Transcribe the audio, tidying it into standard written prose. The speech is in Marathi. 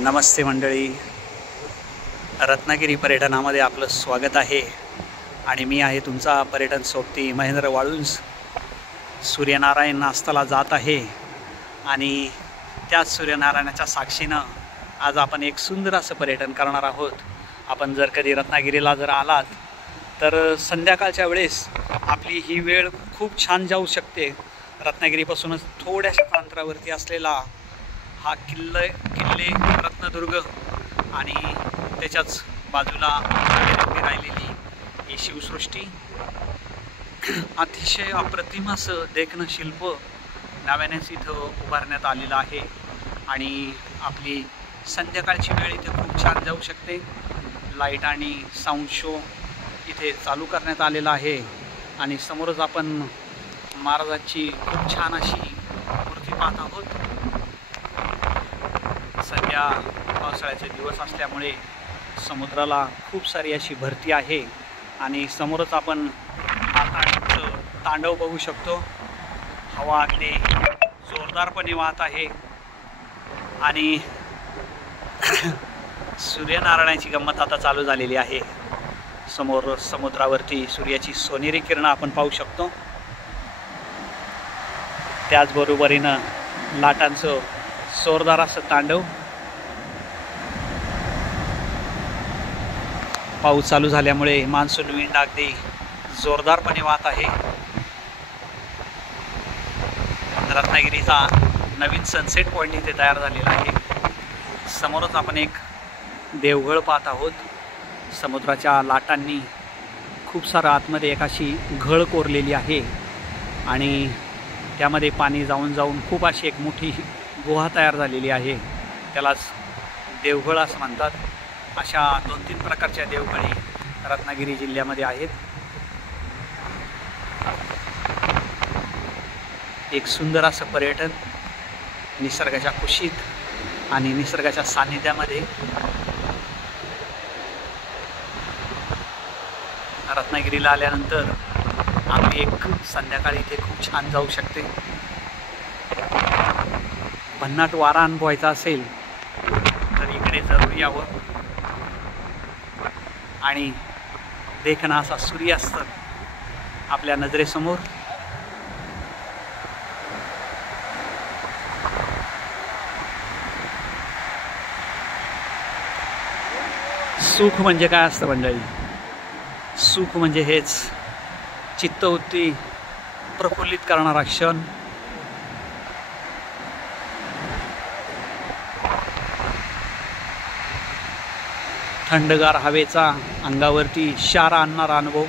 नमस्ते मंडळी, रत्नागिरी पर्यटनामध्ये आपलं स्वागत आहे आणि मी आहे तुमचा पर्यटन सोबती महेंद्र वाळुंज। सूर्यनारायण नास्ताला जात आहे आणि त्याच सूर्यनारायणाच्या साक्षीनं आज आपण एक सुंदर असं पर्यटन करणार आहोत। आपण जर कधी रत्नागिरीला जर आलात तर संध्याकाळच्या वेळेस आपली ही वेळ खूप छान जाऊ शकते। रत्नागिरीपासूनच थोड्याशा अंतरावरती असलेला हा किल्ले रत्नदुर्ग आणि त्याच्याच बाजूला राहिलेली ही शिवसृष्टी, अतिशय अप्रतिम असं देखणं शिल्प नव्यानेच इथं उभारण्यात आलेलं आहे आणि आपली संध्याकाळची वेळ इथे खूप छान जाऊ शकते। लाईट आणि साऊंड शो इथे चालू करण्यात आलेला आहे आणि समोरच आपण महाराजांची खूप छान अशी मूर्ती पाहत आहोत। सध्या पावसाळ्याचे दिवस असल्यामुळे समुद्राला खूप सारी अशी भरती आहे आणि समोरच आपण माथाडीचं तांडव बघू शकतो। हवा अगदी जोरदारपणे वाहत आहे आणि सूर्यनारायणाची गंमत आता चालू झालेली आहे। समोर समुद्रावरती सूर्याची सोनेरी किरणं आपण पाहू शकतो। त्याचबरोबरीनं लाटांचं जोरदार असं तांडव। पाऊस चालू झाल्यामुळे मान्सून विंड अगदी जोरदारपणे वाहत आहे। रत्नागिरीचा नवीन सनसेट पॉईंट इथे तयार झालेला आहे। समोरच आपण एक देवघळ पाहत आहोत। समुद्राच्या लाटांनी खूप सारं आतमध्ये एक अशी घळ कोरलेली आहे आणि त्यामध्ये पाणी जाऊन जाऊन खूप अशी एक मोठी गुहा तयार झालेली आहे। त्यालाच देवघळ असं म्हणतात। अशा 2-3 प्रकारच्या देवघळी रत्नागिरी जिल्ह्यामध्ये आहेत। एक सुंदर असं पर्यटन निसर्गाच्या कुशीत आणि निसर्गाच्या सानिध्यामध्ये रत्नागिरीला आल्यानंतर आपली एक संध्याकाळी इथे खूप छान जाऊ शकते। भन्नाट वारा अनुभवायचा असेल तर इकडे जरूर यावं आणि देखणा असा सूर्यास्त आपल्या नजरेसमोर। सुख म्हणजे काय असतं मंडळी? सुख म्हणजे हेच चित्तवृत्ती प्रफुल्लित करणारा क्षण। थंडगार हवेचा अंगावरती शारा आणणारा अनुभव।